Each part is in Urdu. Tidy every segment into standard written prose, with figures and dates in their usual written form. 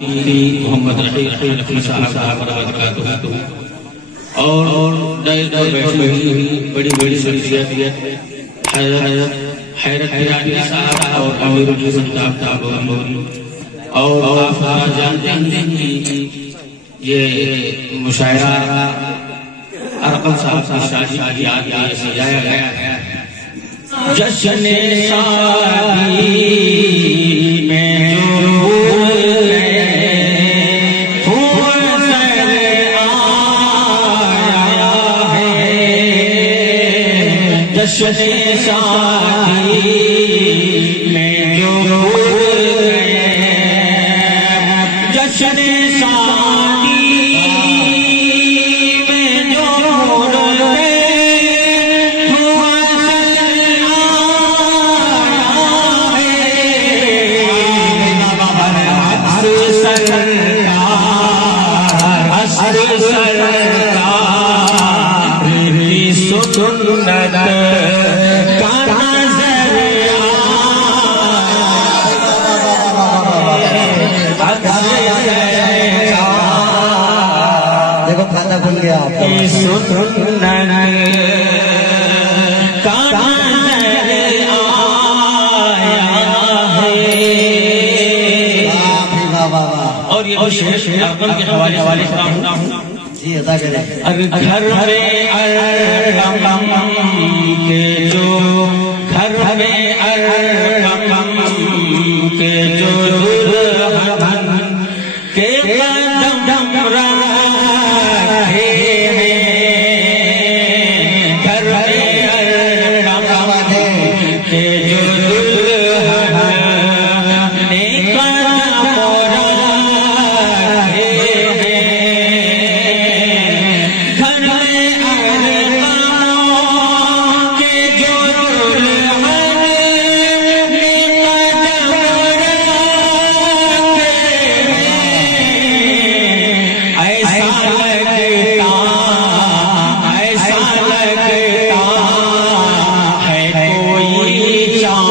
محمد رفیع صاحب برکاتہ اور بیٹھی ہوئی بڑی بڑی شخصیت حیرت پیرانی صاحب اور امیر الحسن صاحب اور آپ جانتے ہیں کہ یہ مشاعرہ ارقم صاحب کی شادی کی یاد میں سجایا گیا ہے۔ جشن شادی میں جشن شادی میں جو جشن شادی میں جو دیکھو کھانا بھول گیا آپ اور یہ شیر ارقم کے حوالے سے کرتا ہوں جی ادا کریں۔ گھر میں ارقم کے جو گھر میں ارقم کے جو دلہن کے قدم رکھے ہیں، گھر میں ارقم کے جو دلہن نے قدم رکھے ہیں، گھر میں ارقم کے جو دلہن نے قدم رکھے ہیں، ایسا لگتا ہے کوئی چاند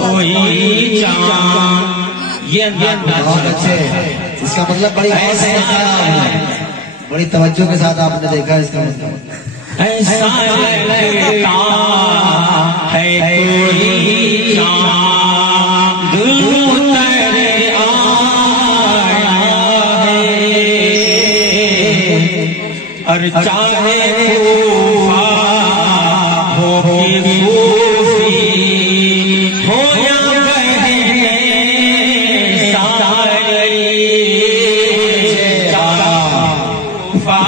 کوئی چاند، یہ بہت اچھے، اس کا مطلب بڑی توجہ کے ساتھ آپ نے دیکھا اس کا مطلب ایسا لگتا ہے کوئی چاند اتر آیا ہے، اور چاہے کوفہ ہو کہ کوفی ہو یا بہنے ساری، کوفہ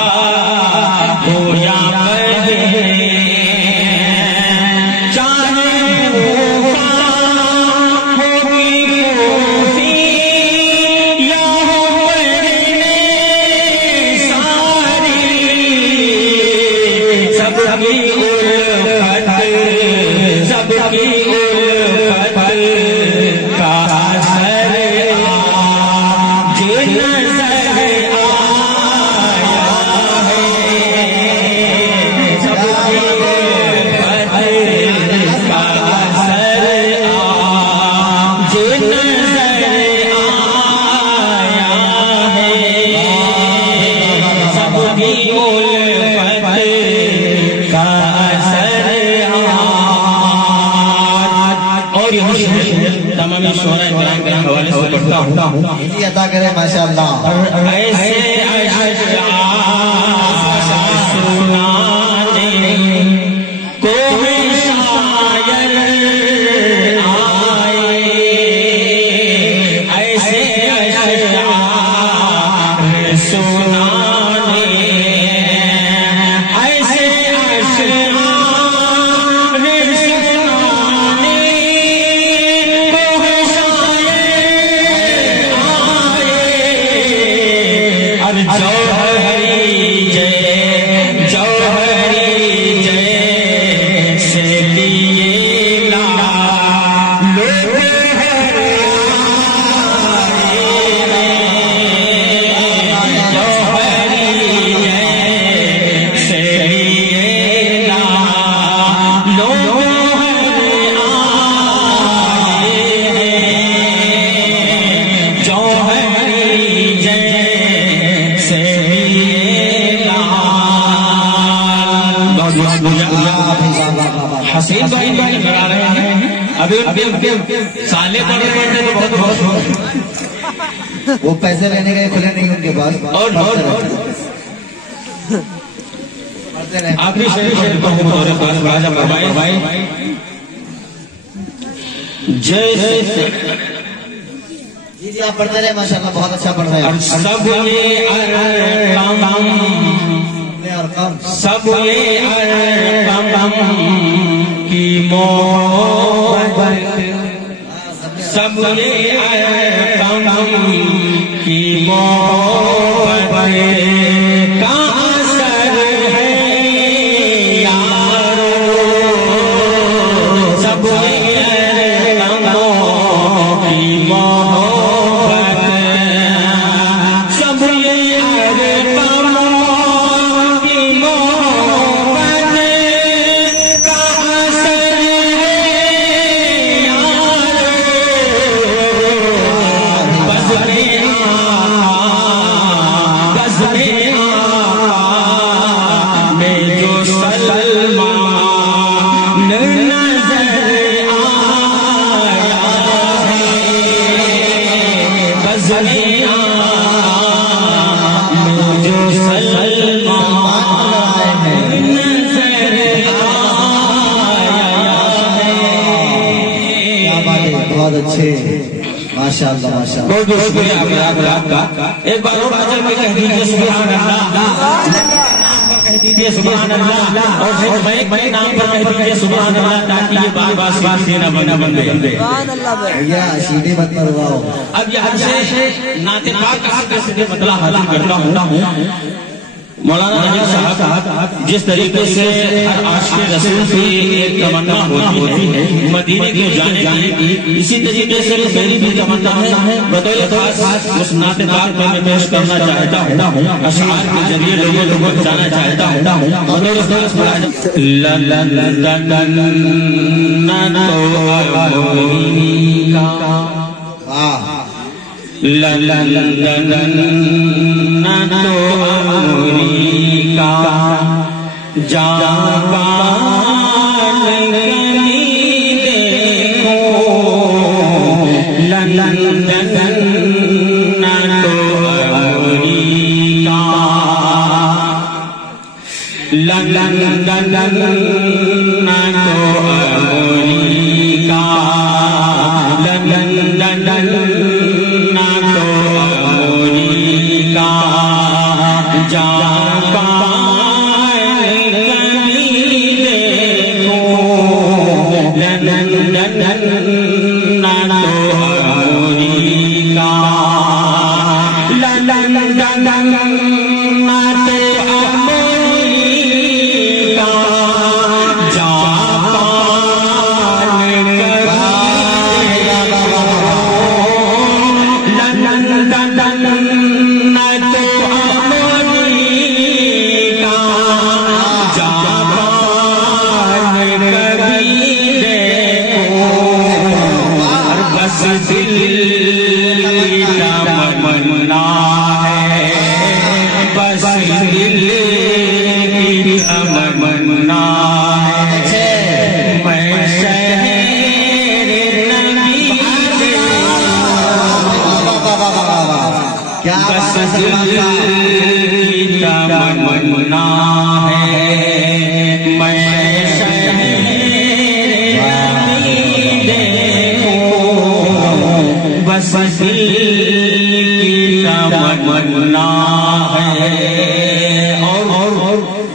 ہو یا عطا کرے ماشاءاللہ۔ ایسے سنانے کوئی شاعر آئے، ایسے اشعار سنانے، ایسے اشعار سنانے کوئی شاعر جوہری جے حسین بھائی نظر آ رہے ہیں. ابھی سالے پڑھ رہے ہیں تو بہت خوش ہو. وہ پیسے لینے گئے کھلے نہیں ان کے پاس. اور آخری شعر کو ہمارے پاس راجہ فرمائے جیسے جی آپ پڑھتے رہے ماشاءاللہ بہت اچھا پڑھ رہے ہیں. سب ارقم کی محبت سب ارقم کی محبت کا اثر ہے یارو. سب ارقم کی محبت سب ارقم کی محبت کا اثر ہے یارو. بس میں جو سلمان نظر آیا ہے. بس میں جو سلمان نظر آیا ہے. کیا بات ہے بہت اچھے ماشاءاللہ ماشاءاللہ. بہت بہت شکریہ آپ کا. ایک بار اور بات میں کہہ دیجیے سبحان اللہ. کہہ دیجیے سبحان اللہ. اور پھر میں نام پر کہہ دیجیے سبحان اللہ تاکہ یہ بار بار بات دینا بنا بن گئے. بھیا سیدھی مت مرواؤ. اب یہاں سے نعت پاک کا سیدھے مطلع حاصل کرتا ہوں. مولانا نجیب صاحب جس طریقے سے ہر عاشق رسول کی ایک تمنا ہوتی ہے مدینے کو جانے کی, اسی طریقے سے میری بھی تمنا ہے بطور خاص اس نعت پاک میں پیش کرنا چاہتا ہوں. اشعار کے ذریعے لوگوں کو جانا چاہتا ہوں. بطور خاص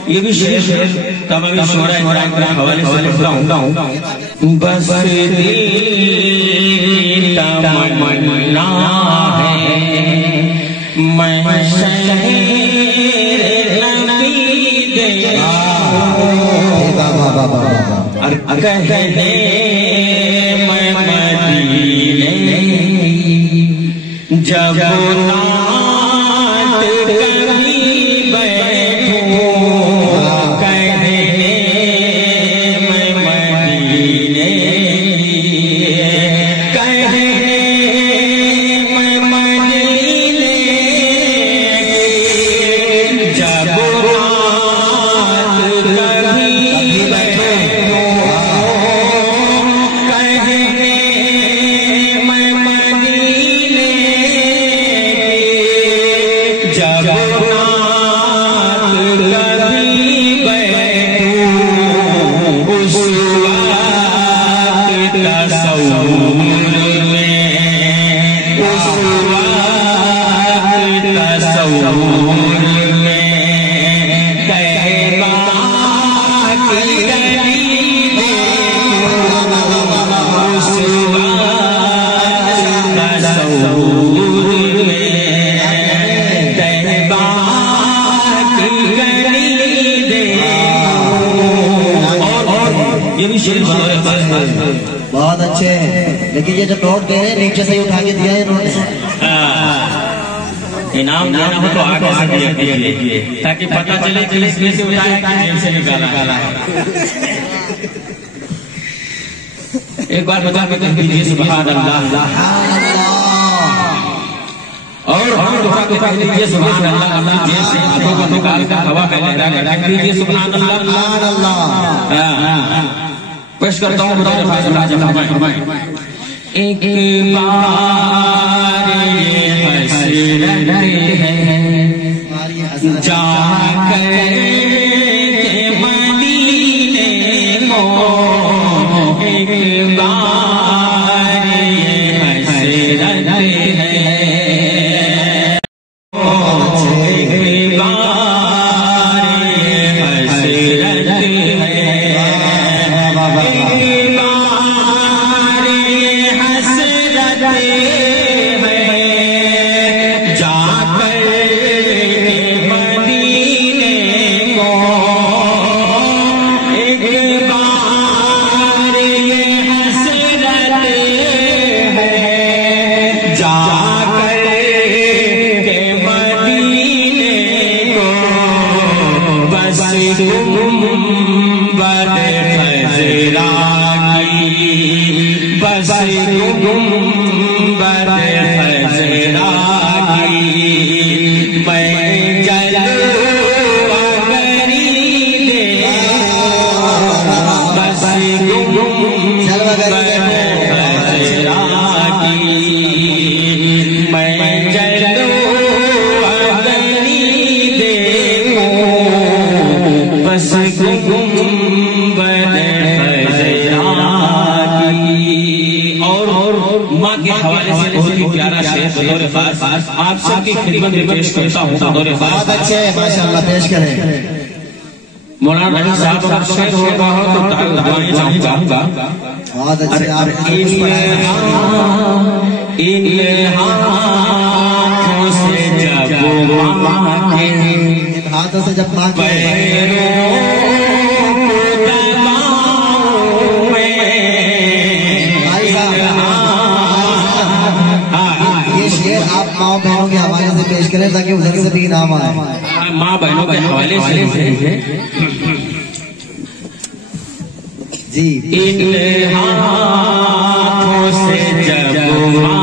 یہ بھی شعر تمام شعراء کرام کے حوالے سے لکھتا ہوں. بس دل تمنا ہے میں شہر نبی دیکھوں کہنے میں مدینے جب شیر بہت اچھے ہیں، لیکن یہ جو نوٹ دے رہے ہیں نیچے سے ہی اٹھا کے دیا ہے انہوں نے. انعام دینا ہو تو آگے سے دیا کیجیے تاکہ پتہ چلے کہ اس میں سے اٹھایا کہ جیب سے نکالا ہے. ایک بار بتا کے کہہ دیجیے سبحان اللہ. اور کہہ دیجیے سبحان اللہ. اللہ جیب سے ہاتھوں کو نکال کر ہوا میں لہرا لہرا کہہ دیجیے سبحان اللہ. پیش کرتا ہوں خدا فاضل راجہ فرمائیں. ایک بار یہ حسرت ہے جا کر مدینے کو، ایک بار یہ حسرت ہے، ایک بار یہ حسرت ہے، آپ سب کی خدمت میں پیش کرتا ہوں. بہت اچھے ماشاءاللہ، پیش کریں. مولانا رضی صاحب اگر شہر ہوگا ہو تو دعائیں چاہوں گا. بہت اچھے. آپ ان ہاتھوں سے جب مانگے، ان ہاتھوں سے جب مانگے آپ ماں بہنوں کے حوالے سے پیش کریں تاکہ ادھر سے بھی انعام آئے. ماں بہنوں کے حوالے سے جی. ان ہاتھوں سے جب